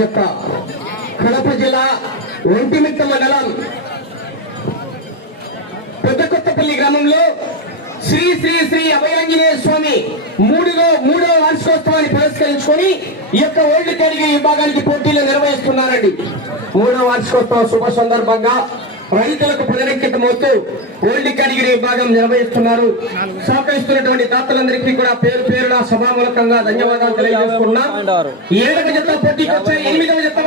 యొక్క కడప జిల్లా ఒంటిమిట్ట మండలం పెద్దకొత్తపల్లి గ్రామంలో శ్రీ శ్రీ శ్రీ అభయాంజనేయ స్వామి మూడులో మూడవ వార్షికోత్సవాన్ని పురస్కరించుకొని ఈ యొక్క ఓల్డ్ కేటగిరీ విభాగానికి పోటీలు నిర్వహిస్తున్నారండి. మూడవ వార్షికోత్సవం శుభ సందర్భంగా రైతులకు పునరంకితమవుతూ ఓల్డ్ కేటగిరీ విభాగం నిర్వహిస్తున్నారు. సహకరిస్తున్నటువంటి దాతలందరికీ కూడా పేరు పేరున సభామూలకంగా ధన్యవాదాలు తెలియజేసుకున్నా ఏడవ జత పోటీకి ఎనిమిదవ జత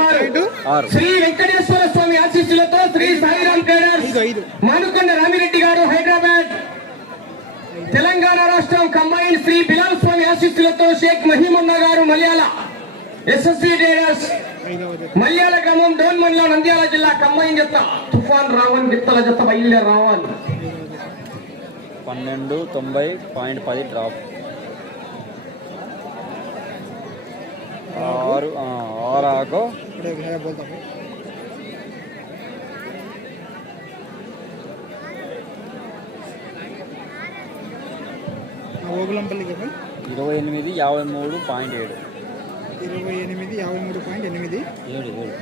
వారు శ్రీ వెంకటేశ్వర స్వామి ఆశీస్సులతో శ్రీ సాయిరామ్ ట్రేడర్స్ మానుకొండ రామిరెడ్డి గారు హైదరాబాద్. తెలంగాణ రాష్ట్రం కంబైన్ శ్రీ బిలాల్ స్వామి ఆశీస్సులతో షేక్ మహీమున్నా గారు మలయాళ. ఎస్ఎస్సి ట్రేడర్స్ మల్యాల గ్రామం ಡೋನ್ ಮಂಡಲ నంద్యాల జిల్లా ಕಂಬೈನ್ ಜತ್ತ తుఫాన్ రావణ్ గిత్తల జత బయలుదే రావాలి. పన్నెండు తొంభై పాయింట్ పది డ్రాప్. ఆరు ఆరు ఆకు. ఇరవై ఎనిమిది యాభై మూడు పాయింట్ ఏడు. ఇరవై ఎనిమిది యాభై మూడు పాయింట్ ఎనిమిది ఏడు ఏడు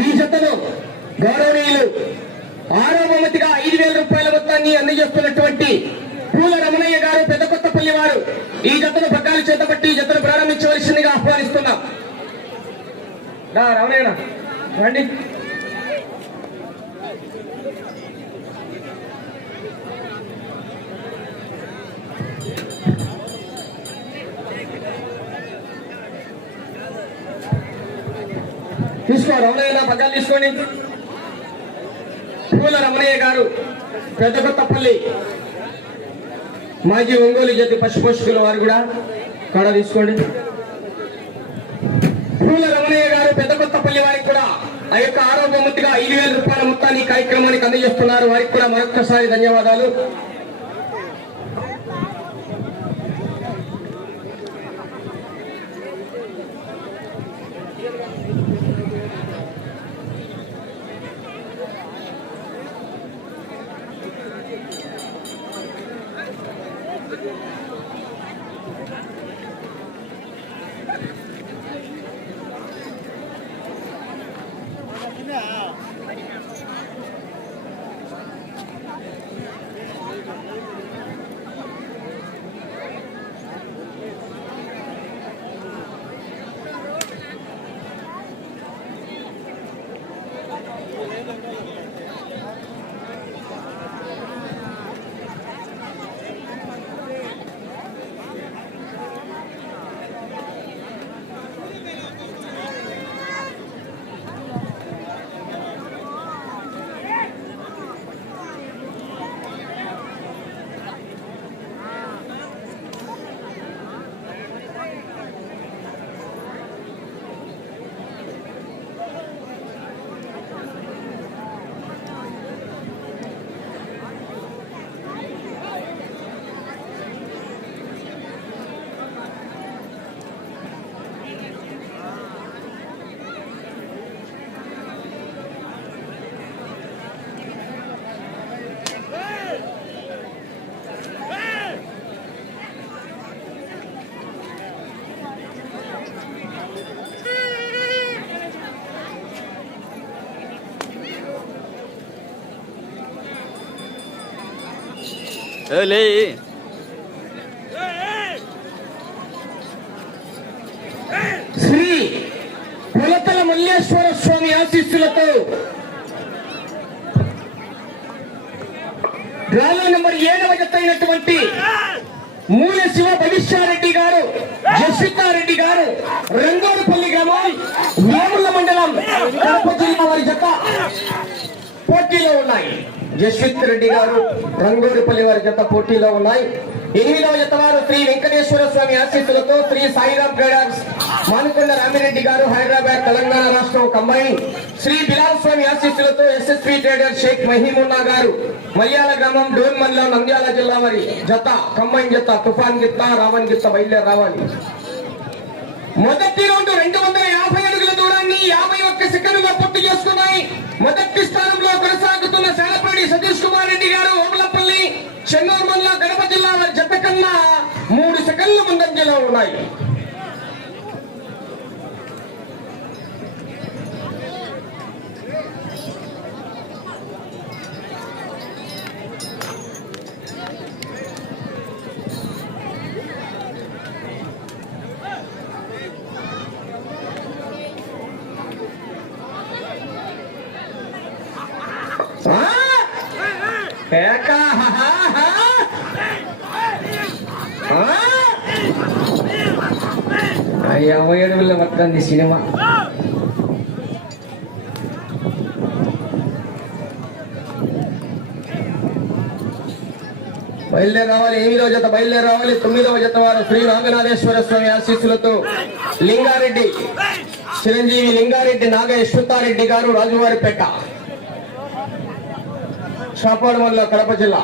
ఈ జతలో గౌరవనీయులు ఆరో బహుమతిగా ఐదు వేల రూపాయల మొత్తాన్ని అందజేస్తున్నటువంటి పూల రమణయ్య గారు పెద్ద కొత్తపల్లి వారు. ఈ జతను పగ్గాలు చేతబట్టి ఈ జతను ప్రారంభించవలసిందిగా ఆహ్వానిస్తున్నాం. రా రమణయ్య రండి. తీసుకో రమణయ్య పగ్గాలు తీసుకోండి. పూల రమణయ్య గారు పెద్ద కొత్తపల్లి. మాజీ ఒంగోలు జతి పశుపోషకుల వారు కూడా కాడ తీసుకోండి. పూల రమణయ్య గారు పెద్ద కొత్తపల్లి వారికి కూడా ఆ యొక్క ఆరో బహుమతిగా ఐదు వేల రూపాయల మొత్తాన్ని కార్యక్రమానికి అందజేస్తున్నారు. వారికి కూడా మరొక్కసారి ధన్యవాదాలు. లే శ్రీ పులతల మల్లేశ్వర స్వామి ఆశీస్సులతో డ్రాలో నెంబర్ ఏడవ జతైనటువంటి అయినటువంటి మూల శివ భవిష్యారెడ్డి గారు జస్వితారెడ్డి గారు రంగోడుపల్లి గ్రామం వేముల మండలం కడప జిల్లా వారి జత పోటీలో ఉన్నాయి. జస్విత్ రెడ్డి గారు రంగూరుపల్లి వారి జత పోటీలో ఉన్నాయి. ఎనిమిదవ జత వారు శ్రీ వెంకటేశ్వర స్వామి ఆశీస్సులతో శ్రీ సాయిరామ్ ట్రేడర్స్ మానుకొండ రామిరెడ్డి గారు హైదరాబాద్ తెలంగాణ రాష్ట్రం కంబైన్. శ్రీ బిలాల్ స్వామి ఆశీస్సులతో ఎస్ఎస్వి ట్రేడర్ షేక్ మహీమున్నా గారు మల్యాల గ్రామం డోన్ మండలం నంద్యాల జిల్లా వారి జత కంబైన్ జత తుఫాన్ గిత్త రావణ్ గిత్త బయలుదేరి రావాలి. మొదటి రౌండ్ రెండు వందల యాభై ఈ యాభై ఒక్క సెకండ్లో పూర్తి చేసుకున్నాయి. మొదటి స్థానంలో కొనసాగుతున్న శాలపాడి సతీష్ కుమార్ రెడ్డి గారు ఓమలపల్లి చెన్నూరు మండలం గడప జిల్లాల జత కన్నా మూడు సెకండ్ల ముందంజలో ఉన్నాయి ఆ? పేక హా, హా, హా. ఆ? ఆ యాభై ఉంటుంది సినిమా బయలుదేరి రావాలి ఎనిమిదవ జత బయలుదేరి రావాలి. తొమ్మిదవ జత వారు శ్రీ రామనాథేశ్వర స్వామి ఆశీస్సులతో లింగారెడ్డి చిరంజీవి లింగారెడ్డి నాగేశ్వతారెడ్డి గారు రాజువారిపేట షాపాడు మండల కడప జిల్లా.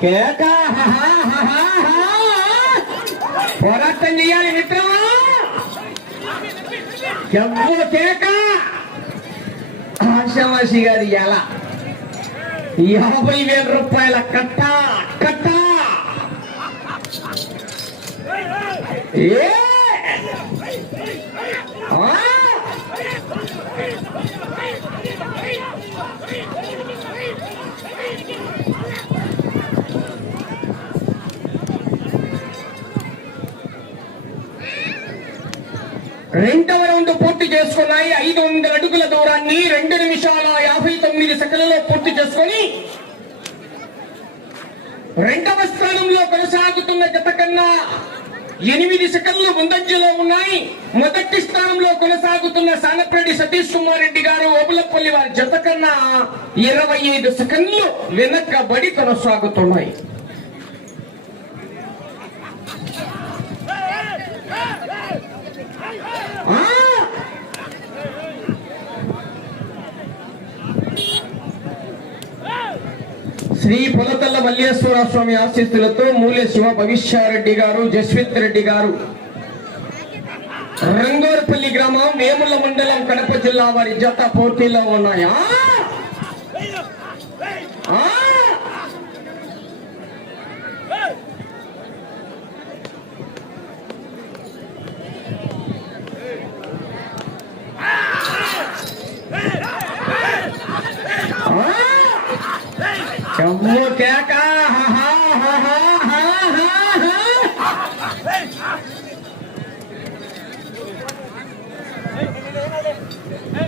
కేక పోరాటం చేయాలి మిత్రమా కేక. ఆశామాషి గారి ఎలా? యాభై వేల రూపాయల కట్ట కట్ట. ఏ ఆ! రెండవ రౌండ్ పూర్తి చేసుకున్నాయి. ఐదు వందల అడుగుల దూరాన్ని రెండు నిమిషాల యాభై తొమ్మిది సెకండ్లలో పూర్తి చేసుకొని రెండవ స్థానంలో కొనసాగుతున్న గత కన్నా ఎనిమిది సెకండ్లు ముందంజలో ఉన్నాయి. మొదటి స్థానంలో కొనసాగుతున్న సానప్రెడ్డి సతీష్ కుమార్ రెడ్డి గారు ఓబులపల్లి వారి జత కన్నా ఇరవై ఐదు సెకండ్లు వెనకబడి కొనసాగుతున్నాయి. శ్రీ పొలతల్ల మల్లేశ్వర స్వామి ఆశీస్సులతో మూల్య శివ భవిష్యారెడ్డి గారు జస్విత్ రెడ్డి గారు. రంగోరపల్లి గ్రామం వేముల మండలం కడప జిల్లా వారి జత పోటీలో ఉన్నాయా? वो क्या कहा? हा हा हा हा हा हा हा।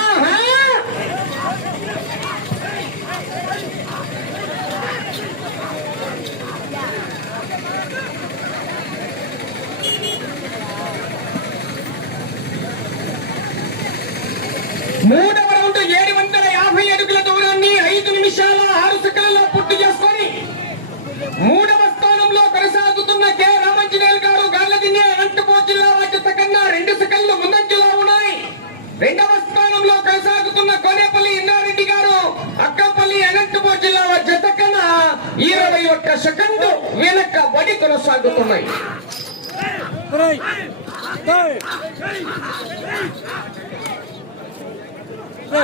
మూడవ రౌండ్ ఏడు వందల యాభై అడుగుల దూరాన్ని ఐదు నిమిషాల ఆరు సెకండ్లో పూర్తి చేసుకొని మూడవ స్థానంలో కొనసాగుతున్న కె రామంజనేయులు గారు గార్లదిన్నే అనంతపూర్ జిల్లా వాటి కన్నా రెండు సెకండ్లు ముందంజలో ఉన్నాయి రెండవ స్థానంలో కొనసాగుతున్న కోనేపల్లి ఇందారెడ్డి గారు అక్కపల్లి అనంతపూర్ జిల్లా జత కన్నా ఇరవై ఒక్క సెకండ్ వెనక బడి కొనసాగుతున్నాయి ఆ?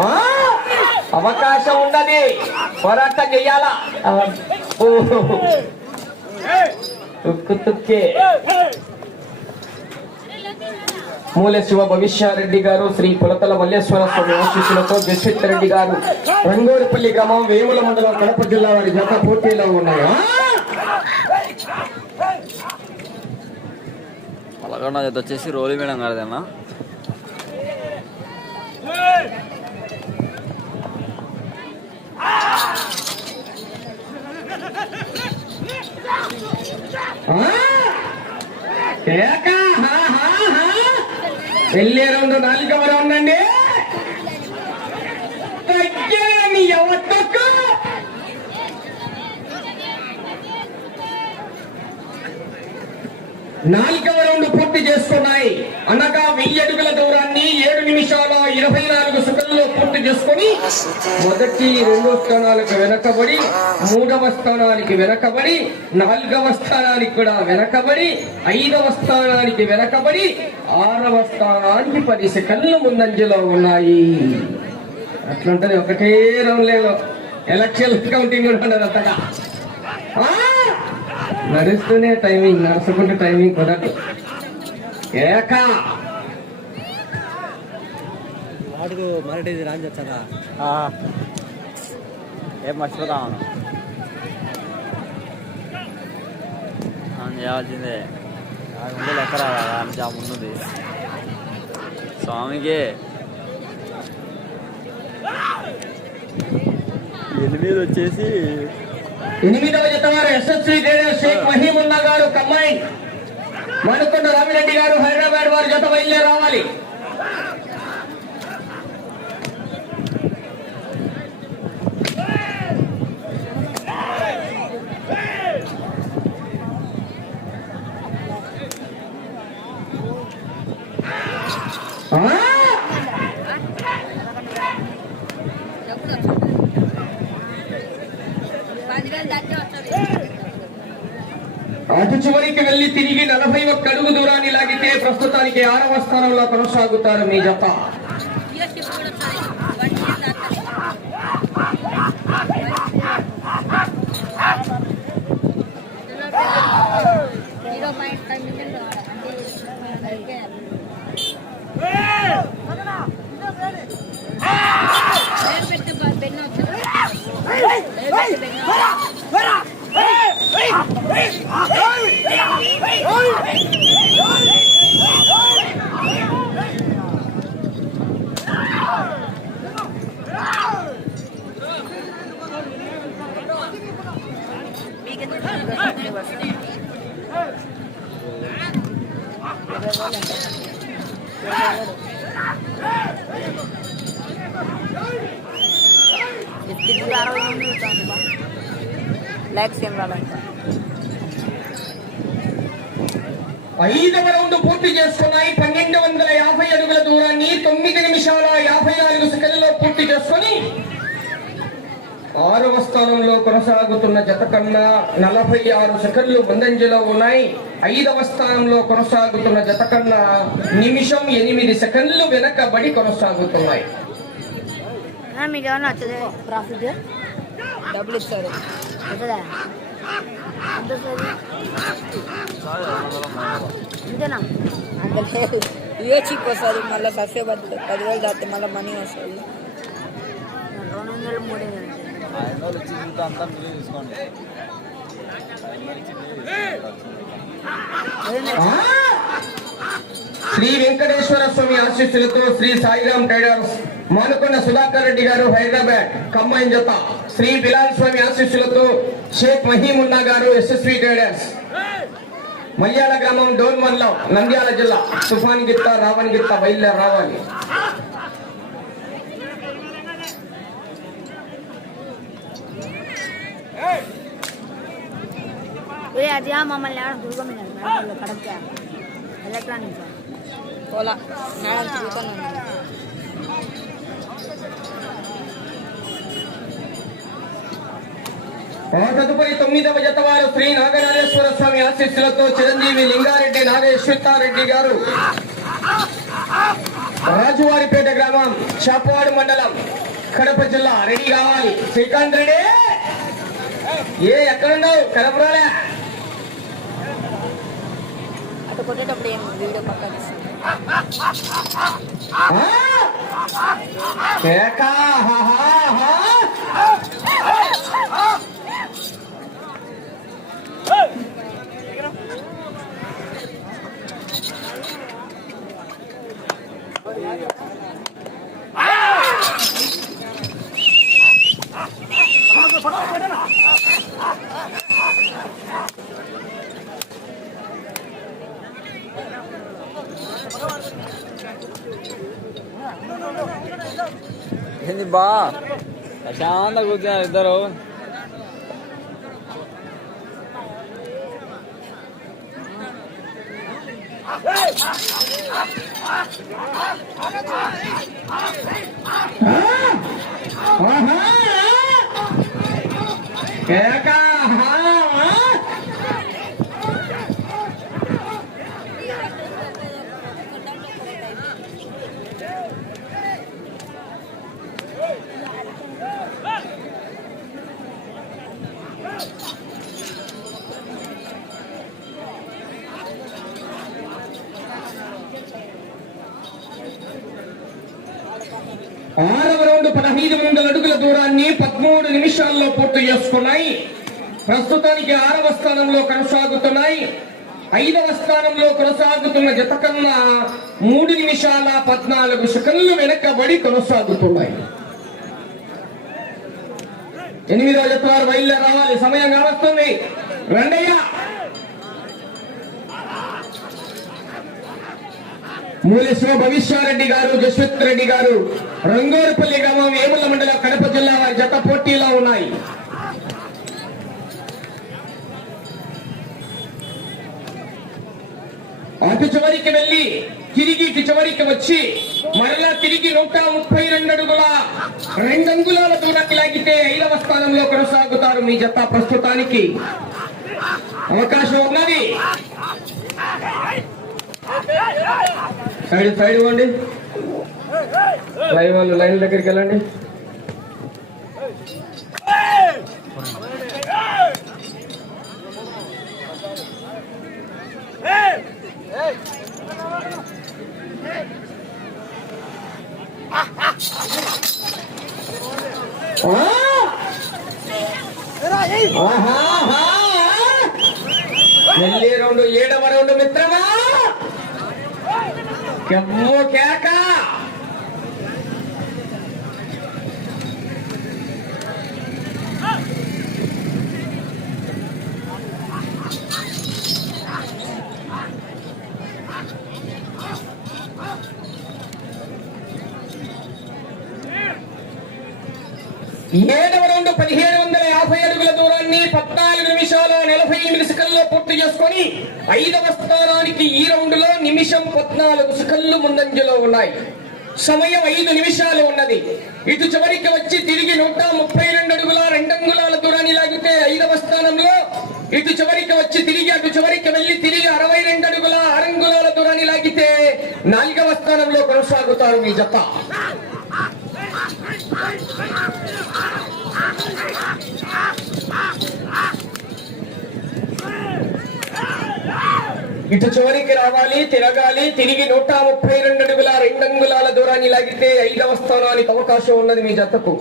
ఆ? అవకాశం ఉన్నది పోరాటం చెయ్యాలా ఆ, ఓ. తుక్కు మూల శివ భవిష్యారెడ్డి గారు శ్రీ పులతల మల్లేశ్వర స్వామి ఆశీస్సులతో జస్విత్ రెడ్డి గారు. రంగోడిపల్లి గ్రామం వేముల మండలం కడప జిల్లా వారి జత పోటీలో ఉన్నాయా. ఆ? జత వచ్చేసి రోలి మేడం గారిదేనా ఆ? కేక, హా, హా, హా. వెళ్ళే రెండు నాలుగవ రౌండ్ అండి తగ్గారా ఎవత్తకు నాలుగవ రెండు పూర్తి చేసుకున్నాయి అనగా వెయ్యి అడుగుల దూరాన్ని ఏడు నిమిషాల ఇరవై నాలుగు సెకండ్లో పూర్తి చేసుకొని మొదటి రెండో స్థానాలకు వెనకబడి మూడవ స్థానానికి వెనకబడి నాలుగవ స్థానానికి కూడా వెనకబడి ఐదవ స్థానానికి వెనకబడి ఆరవ స్థానానికి పది సెకండ్లు ముందంజలో ఉన్నాయి. అట్లుంటది ఒకటే రౌండ్లేలో ఎలక్షన్ కౌంటింగ్ కూడా అంతగా. నడుస్తూనే టైమింగ్ నడుచుకుంటే టైమింగ్ కుదరదు. ఏకా! వాడుకు మరటి రాని వచ్చారా ఏం మర్చిపోతాను చేయాల్సిందే. ముందు లెక్క రాదా ముందుంది. స్వామికి. ఎనిమిది వచ్చేసి. ఎనిమిదవ జత వారు ఎస్ఎస్సి ట్రేడర్ షేక్ మహీముల్లా గారు కమ్మాయి. మనుకొండ రామిరెడ్డి గారు హైదరాబాద్ వారి జత బయలుదేరి రావాలి. అటు చివరికి వెళ్ళి తిరిగి నలభై ఒక్క అడుగు దూరాన్ని లాగితే ప్రస్తుతానికి ఆరవ స్థానంలో కొనసాగుతారు మీ జత. ఐదవ రౌండ్ పూర్తి చేసుకున్నాయి. పన్నెండు వందల యాభై అడుగుల దూరాన్ని తొమ్మిది నిమిషాల యాభై నాలుగు సెకండ్లలో పూర్తి చేసుకొని ఆరవ స్థానంలో కొనసాగుతున్న జత కన్నా నలభై ఆరు సెకండ్లు ముందంజలో ఉన్నాయి. ఐదవ స్థానంలో కొనసాగుతున్న జత కన్నా నిమిషం ఎనిమిది సెకండ్లు వెనకబడి కొనసాగుతున్నాయి. డబ్బులు ఇస్తారు. అంతేనా అంత లేదు ఇదే చిక్ వస్తుంది. మళ్ళీ సబ్స్క్రైబర్ పదివేలు దాటితే మళ్ళీ మనీ వస్తుంది. రెండు వందలు మూడు! శ్రీ వెంకటేశ్వర స్వామి ఆశీస్సులతో శ్రీ సాయిరాం ట్రేడర్స్ మానుకొండ సుధాకర్ రెడ్డి గారు హైదరాబాద్ కంబైన్ జత. శ్రీ బిలాల్ స్వామి ఆశీస్సులతో షేక్ మహీమున్నా గారు ఎస్ఎస్వి ట్రేడర్స్. మల్యాల గ్రామం డోన్ మండలం నంద్యాల జిల్లా. తుఫాన్ గిత్త రావణ్ గిత్త బయలుదేరి రావాలి. ఏ అది ఆ మమ్మల్ని ఎవరైనా గురుగమ్మినారు మేడం కడప ఎలక్ట్రానిక్స్ పోలా. మేడం తిరుగుతాను తదుపరి తొమ్మిదవ జత వారు శ్రీ నాగనాథేశ్వర స్వామి ఆశీస్సులతో చిరంజీవి లింగారెడ్డి నాగేశ్వరారెడ్డి గారు. రాజువారిపేట గ్రామం చాపవాడు మండలం కడప జిల్లా రెడీ కావాలి. శ్రీకాంత్ రెడ్డి! ఏ ఎక్కడున్నావు? కడపరాలే. అటు కొట్టేటప్పుడు ఏం వీడియో పక్కన తీస్తాను ఆ? కేకా, హా, హా, హా. ఏంది బా ప్రశాంతంగా కూర్చున్నారు ఇద్దరు ఆహా. కేకా, హా, హా. ఆరవ రౌండ్ పదహైదు వందల అడుగుల దూరాన్ని పదమూడు నిమిషాల్లో పూర్తి చేసుకున్నాయి. ప్రస్తుతానికి ఆరవ స్థానంలో కొనసాగుతున్నాయి. ఐదవ స్థానంలో కొనసాగుతున్న జత కన్నా మూడు నిమిషాల పద్నాలుగు సెకండ్లు వెనకబడి కొనసాగుతున్నాయి. ఎనిమిదవ జత వారు బయలుదేరి రావాలి. సమయం కావస్తుంది. రెండయ్య! మూలేశ్వర భవిష్యారెడ్డి గారు జస్విత్ రెడ్డి గారు రంగోరపల్లి గ్రామం వేముల మండలం కడప జిల్లా వారి జత పోటీలో ఉన్నాయి. అటు చివరికి వెళ్ళి తిరిగి ఇటు చివరికి వచ్చి మరలా తిరిగి నూట ముప్పై రెండు అడుగుల రెండు అంగుళాల దూరాన్ని లాగితే ఐదవ స్థానంలో కొనసాగుతారు మీ జత ప్రస్తుతానికి. అవకాశం ఉన్నది. సైడ్ సైడ్ ఇవ్వండి. లైవ్ వాళ్ళు లైన్ దగ్గరికి వెళ్ళండి. రెండు ఆహాహా! ఏడవ రెండు మిత్రమా? కెవ్వు కేక. ఏడవ రౌండ్ పదిహేడు వందల యాభై అడుగుల దూరాన్ని పద్నాలుగు నిమిషాల నలభై ఎనిమిది సెకండ్లో పూర్తి చేసుకొని ఐదవ స్థానానికి ఈ రౌండ్లో నిమిషం పద్నాలుగు సెకండ్లు ముందంజలో ఉన్నాయి. సమయం ఐదు నిమిషాలు ఉన్నది. ఇటు చివరికి వచ్చి తిరిగి నూట ముప్పై రెండు అడుగుల రెండు అంగుళాల దూరాన్ని లాగితే ఐదవ స్థానంలో ఇటు చివరికి వచ్చి తిరిగి అటు చివరికి వెళ్ళి తిరిగి అరవై రెండు అడుగుల ఆరంగుళాల దూరాన్ని లాగితే నాలుగవ స్థానంలో కొనసాగుతారు మీ జత. ఇటు చివరికి రావాలి తిరగాలి. తిరిగి నూట ముప్పై రెండు అడుగుల రెండు అంగుళాల దూరాన్ని లాగితే ఐదవ స్థానానికి అవకాశం ఉన్నది మీ జతకు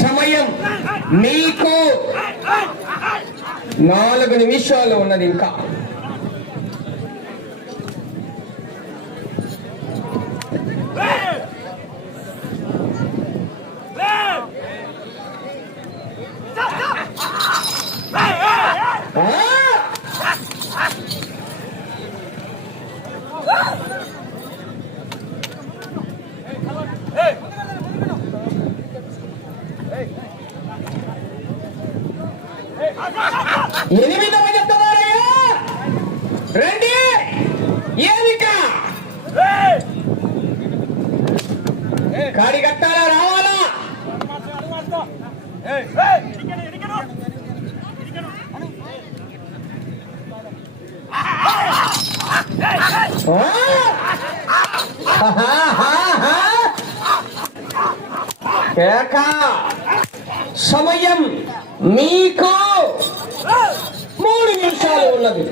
సమయం మీకు నాలుగు నిమిషాలు ఉన్నది ఇంకా ఆ! ఎనిమిదవ జత వారయ్యా రండి ఏమిక గాడి కట్టాలా రావాలా? సమయం మీకు మూడు నిమిషాలు ఉన్నది.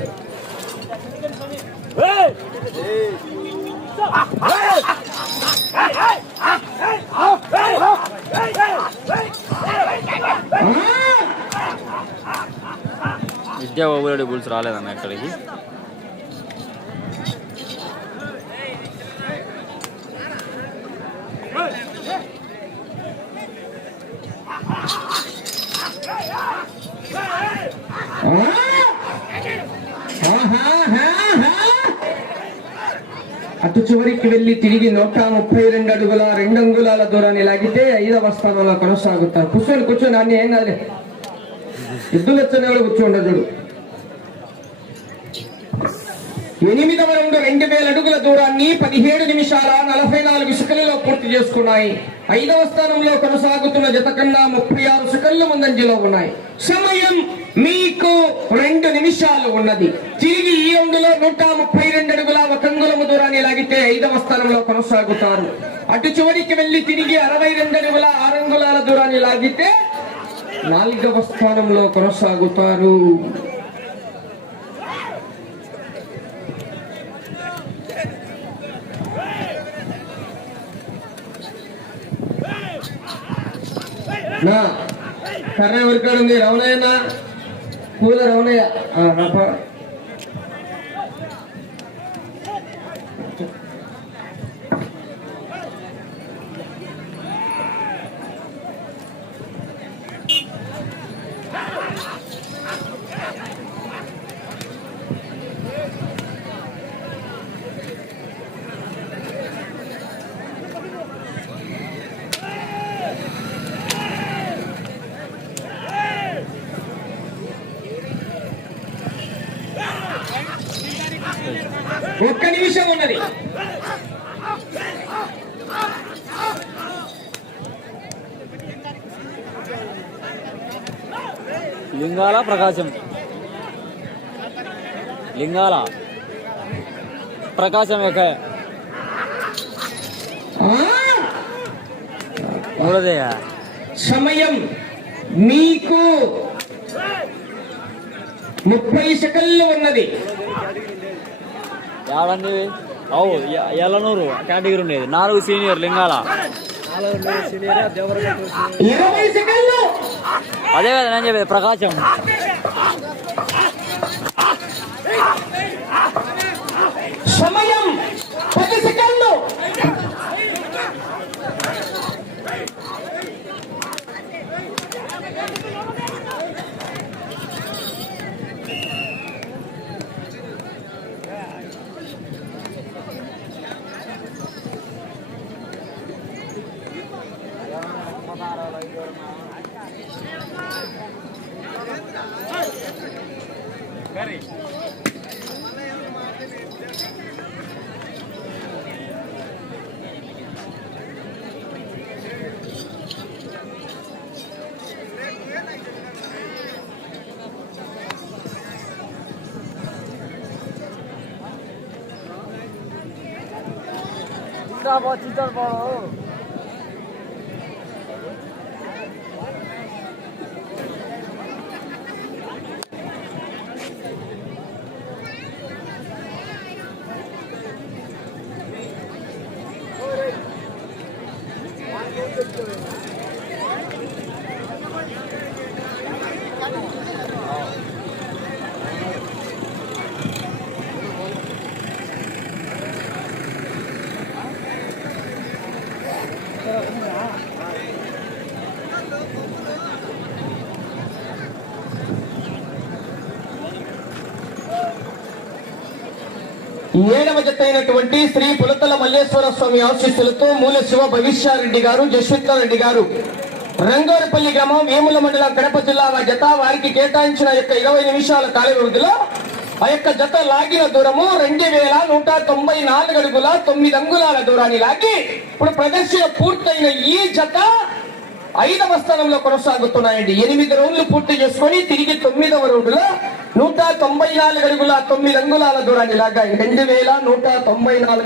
విద్యా రాలేదన్న ఇక్కడికి అటు చివరికి వెళ్ళి తిరిగి నూట ముప్పై రెండు అడుగుల రెండు అంగుళాల దూరాన్ని లాగితే ఐదవ స్థానంలో కొనసాగుతారు. కూర్చొని కూర్చొని అన్ని ఏం కాదు ఎద్దులు వచ్చిన కూడా కూర్చోండి చూడు. ఎనిమిదవ రౌండ్ రెండు వేల అడుగుల దూరాన్ని పదిహేడు నిమిషాల నలభై నాలుగు సెకండ్లలో పూర్తి చేసుకున్నాయి. ఐదవ స్థానంలో కొనసాగుతున్న జత కన్నా ముప్పై ఆరు సెకండ్లు ముందంజలో ఉన్నాయి. సమయం మీకు రెండు నిమిషాలు ఉన్నది. తిరిగి ఈ రౌండ్లో నూట ముప్పై రెండు అడుగుల ఒక అంగుళము దూరాన్ని లాగితే ఐదవ స్థానంలో కొనసాగుతారు. అటు చివరికి వెళ్ళి తిరిగి అరవై రెండు అడుగుల ఆరు అంగుళాల దూరాన్ని లాగితే నాలుగవ స్థానంలో కొనసాగుతారు. నా కర్ర ఎవరికాడు ఉంది రవణయ్య పూల రవణయ్య ఆ, రాప. ఒక్క నిమిషం ఉన్నది లింగాల ప్రకాశం. లింగాల ప్రకాశం మూడోదయ్యా సమయం మీకు ముప్పై సెకండ్లు ఉన్నది. యాడండి అవు ఎల్లనూరు కేటగిరీ ఉండేది. నాలుగు సీనియర్ లింగాల. ఇరవై సెకండ్లు అదే కదా నేను చెప్పేది ప్రకాశం. 봐, 진짜 봐. Thank you. అయినటువంటి శ్రీ పులతల మల్లేశ్వర స్వామి ఆశీస్సులతో మూల శివ భవిష్యారెడ్డి గారు జశ్విత్ర రెడ్డి గారు. రంగారపల్లి గ్రామం వేముల మండలం కడప జిల్లా జత వారికి కేటాయించిన యొక్క ఇరవై నిమిషాల కాల వ్యవధిలో ఆ యొక్క జత లాగిన దూరము రెండు వేల నూట తొంభై నాలుగు అడుగుల తొమ్మిది అంగుళాల దూరాన్ని లాగి ఇప్పుడు ప్రదర్శన పూర్తయిన ఈ జత ఐదవ స్థానంలో కొనసాగుతున్నాయండి. ఎనిమిది రౌండ్లు పూర్తి చేసుకొని తిరిగి తొమ్మిదవ రౌండ్లో నూట తొంభై నాలుగు అడుగుల తొమ్మిది అంగుళాల దూరాన్ని లాగా రెండు వేల నూట తొంభై నాలుగు